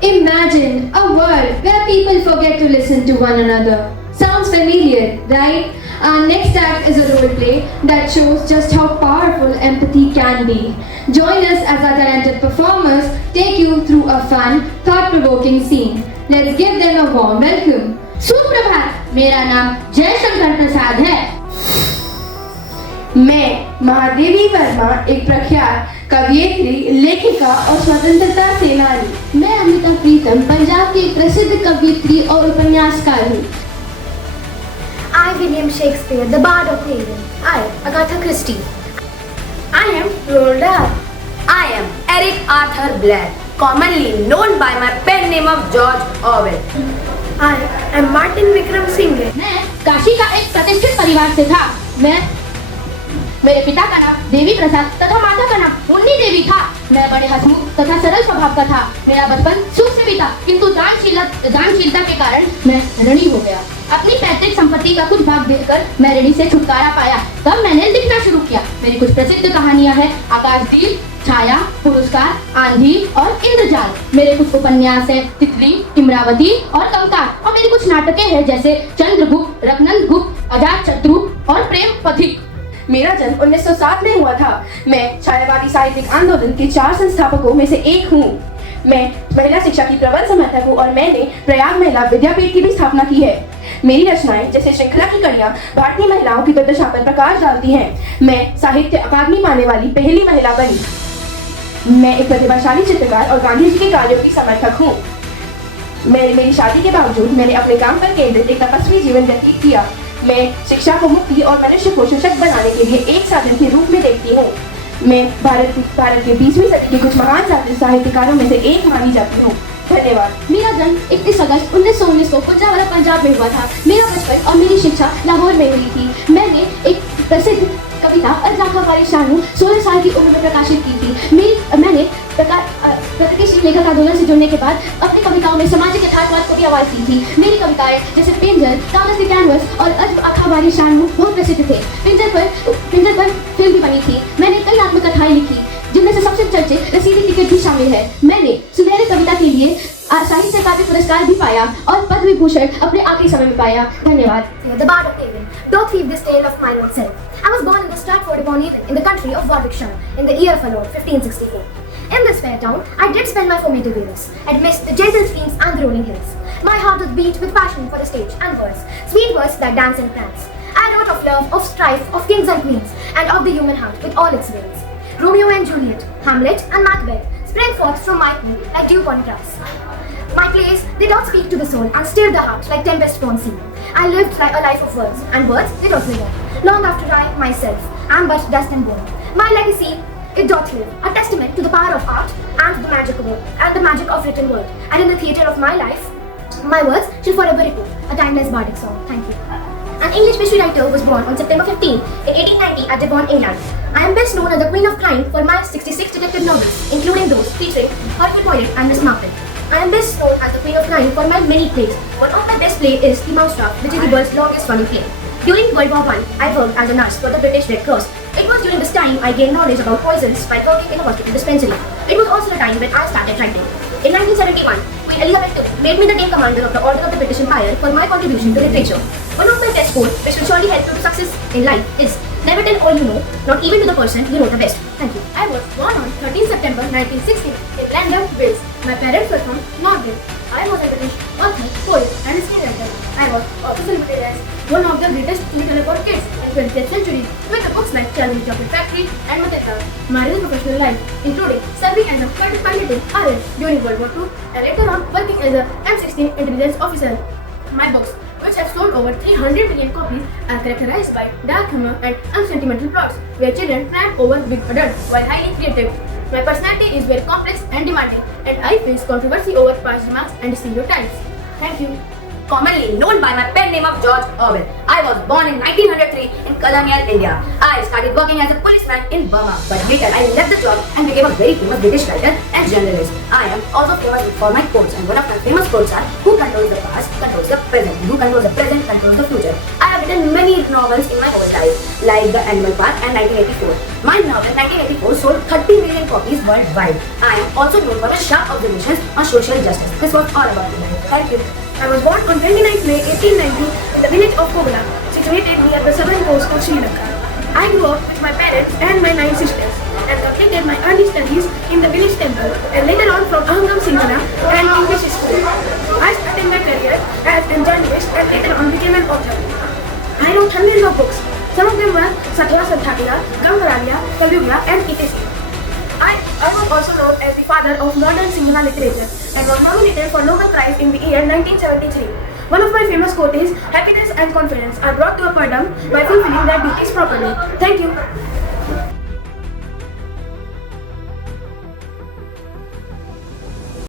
Imagine a world where people forget to listen to one another. Sounds familiar, right? Our next act is a role play that shows just how powerful empathy can be. Join us as our talented performers take you through a fun, thought-provoking scene. Let's give them a warm welcome. सुप्रभात, मेरा नाम जयशंकर प्रसाद है। मैं महादेवी वर्मा एक प्रख्यात कवयित्री, लेखिका और स्वतंत्रता सेनानी। मैं अमिता प्रीतम पंजाब की प्रसिद्ध कवयित्री और उपन्यासकार हूँ। I, William Shakespeare, the Bard of Haven. I, Agatha Christie. I am Roald Dahl. I am Eric Arthur Blair, commonly known by my pen name of George Orwell. I am Martin Vikram Singh. मैं काशी का एक प्रतिष्ठित परिवार से था। मेरे पिता का नाम देवी प्रसाद तथा माता का नाम मुन्नी देवी था। मैं बड़े हंसमुख तथा सरल स्वभाव का था। मेरा बचपन सुख से बीता, किंतु दानशीलता के कारण मैं ऋणी हो गया। अपनी पैतृक संपत्ति का कुछ भाग बेचकर मैं ऋणी से छुटकारा पाया। तब मैंने लिखना शुरू किया। मेरी कुछ प्रसिद्ध कहानियां हैं आकाशदीप, छाया, पुरस्कार, आंधी और इंद्रजाल। मेरे कुछ उपन्यास हैं तितली, इमरावती और कंकार। और मेरी कुछ नाटकें हैं जैसे चंद्रगुप्त, रघुनंदन, अजातशत्रु और प्रेम पथिक। मेरा जन्म 1907 में हुआ था। मैं छायावादी साहित्यिक आंदोलन के 4 संस्थापकों में से एक हूँ। मैं महिला शिक्षा की प्रबल समर्थक हूँ और मैंने प्रयाग महिला विद्यापीठ की भी स्थापना की है। मेरी रचनाएं जैसे श्रृंखला की कड़ियाँ भारतीय महिलाओं की दुर्दशा पर प्रकाश डालती हैं। मैं साहित्य अकादमी पाने वाली पहली महिला बनी। मैं एक प्रतिभाशाली चित्रकार और गांधी जी के कार्यों की समर्थक हूँ। मेरी शादी के बावजूद मैंने अपने काम पर केंद्रित एक तपस्वी जीवन व्यतीत किया। मैं शिक्षा को मुक्ति और मनुष्य को सशक्त बनाने के लिए एक साधन के रूप में देखती हूँ। मैं भारत के 20वीं सदी के कुछ महान साहित्यकारों में से एक मानी जाती हूँ। धन्यवाद। मेरा जन्म 31 अगस्त 1919 को पंजाब पंजाब में हुआ था। मेरा बचपन और मेरी शिक्षा लाहौर में हुई थी। मैंने एक प्रसिद्ध कविता अज़ाखा वाली शानू 16 साल की उम्र में प्रकाशित की थी। मैंने प्रगतिशील लेखक आंदोलन से जुड़ने के बाद अपनी कविताओं में सामाजिक यथार्थवाद को भी आवाज दी थी। मेरी कविताएं जैसे पिंजर, तामस द कैनवस और अज़ाखा वाली शानू बहुत प्रसिद्ध थे। पिंजर पर फिल्म भी बनी थी। मैंने कई आत्मकथाएं लिखी जिनमें से सबसे चर्चित रसीदी टिकट भी शामिल है। मैंने सुनहरे कविता के लिए साहित्य अकादमी पुरस्कार भी पाया और पद्म विभूषण अपने आखिरी समय में पाया। धन्यवाद। The Bard of Haven. Don't weave this tale of my own self. I was born in the Stratford-upon-Avon in the country of Warwickshire in the year of our Lord 1564. In this fair town, I did spend my formative years amidst the gentle streams and the rolling hills. My heart was beat with passion for the stage and verse, sweet words that dance and prance. I wrote of love, of strife, of kings and queens, and of the human heart with all its veins. Romeo and Juliet, Hamlet and Macbeth sprang forth from my pen like dew upon grass. My plays did not speak to the soul and stir the heart like tempest upon sea. I lived like a life of words, and words did not live on. Long after I myself am but dust and bone, my legacy it doth live, a testament to the power of art and the magic of written word. And in the theatre of my life, my words shall forever echo, a timeless bardic song. Thank you. An English mystery writer was born on September 15 in 1890 at Devon, England. I am best known as the Queen of Crime for my 66 detective novels, including those featuring Hercule Poirot and Miss Marple. I am best known as the Queen of Crime for my many plays. One of my best plays is The Mousetrap, which is the world's longest running play. During World War I, I worked as a nurse for the British Red Cross. It was during this time I gained knowledge about poisons by working in a hospital dispensary. It was also the time when I started writing. In 1971, Queen Elizabeth II made me the Dame Commander of the Order of the British Empire for my contribution to literature. One of my best quotes, which will surely help you to success in life, is never tell all you know, not even to the person you know the best. Thank you. I was born on 13 September 1960 in London, Wales. My parents were from Norway. I was a British author, poet, and screenwriter. I was also celebrated as one of the greatest telephone kids in 20th century with the books like Charlie Chocolate Factory and Mateta. My real professional life, including serving as a fighting RF during World War II and later on working as a M16 intelligence officer. My books, which have sold over 300 million copies, are characterized by dark humor and unsentimental plots, where children triumph over big adults while highly creative. My personality is very complex and demanding, and I face controversy over past remarks and stereotypes. Thank you. commonly known by my pen name of George Orwell. I was born in 1903 in colonial India. I started working as a policeman in Burma, but later I left the job and became a very famous British writer and journalist. I am also famous for my quotes, and one of my famous quotes are, "Who controls the past controls the present, and who controls the present controls the future." I have written many novels in my whole life, like The Animal Park and 1984. My novel 1984 sold 30 million copies worldwide. I am also known for my sharp observations on social justice. This was all about me. Thank you. I was born on 29th May 1890 in the village of Kobala, situated near the southern coast of Sri Lanka. I grew up with my parents and my 9 sisters and completed my early studies in the village temple and later on from Ahangam Singhana and English school. I started my career as a journalist and later on became an author. I wrote hundreds of books. Some of them were Satya Sadhakira, Gambaraliya, Kalugya and etc. I was also known as the father of modern Sinhala literature and was nominated for Nobel Prize in the year 1973. One of my famous quotes is, "Happiness and confidence are brought to a point by fulfilling their duties properly." Thank you.